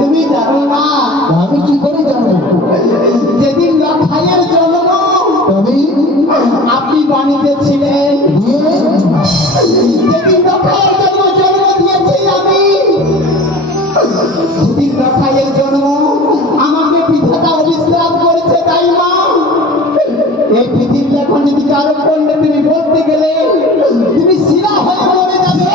তুমি জানো না আমি কি করে জানো? যেদিন লক্ষাইয়ের জন্ম আপনি বাণীতে ছিলেন, যেদিন লক্ষাইয়ের জন্ম দিয়েছি আমি, যেদিন লক্ষাইয়ের জন্ম আমাকে পিতাটা অবিশ্রাম করেছে, তাই মা এই পৃথিবীতে এখন যদি কারো করলে তুমি বলতে গেলে তুমি শিরা হয়ে মরে যাবে।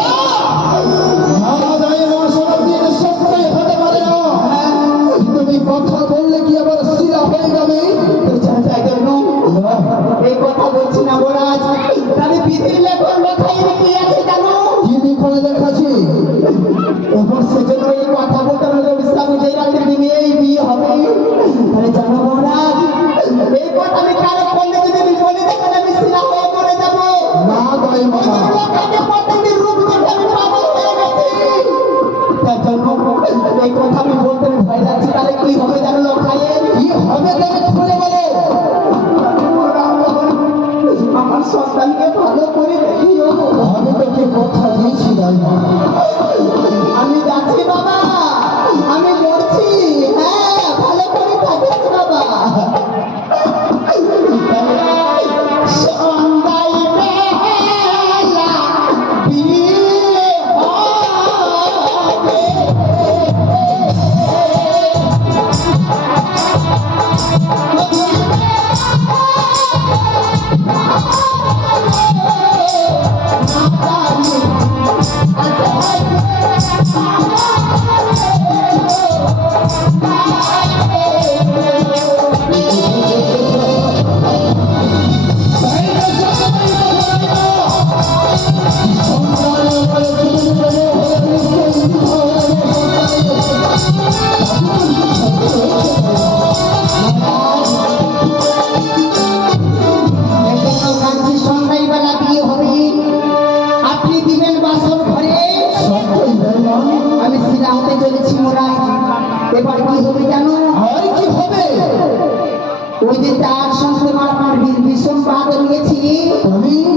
কথা বললে কি আবার শিরা হয়ে যাবে? এই কথা বলছি না মহারাজ, তবে পৃথিবীর লেখন লেখাই কি আছে জানো? কি লিখনে দেখাচ্ছি? এখন সেজন্য এই কথা বলতে হবে, বিশ্বাস যে রাতের দিনে এই বিয়ে হবে। তাহলে জানো মহারাজ, এই কথা আমি কারো করলে যদি আমি বলে দেখেন আমি শিরা হয়ে মরে যাবো। না ওই যে তার সঙ্গে আমার বিষম বাদ হয়েছি আমি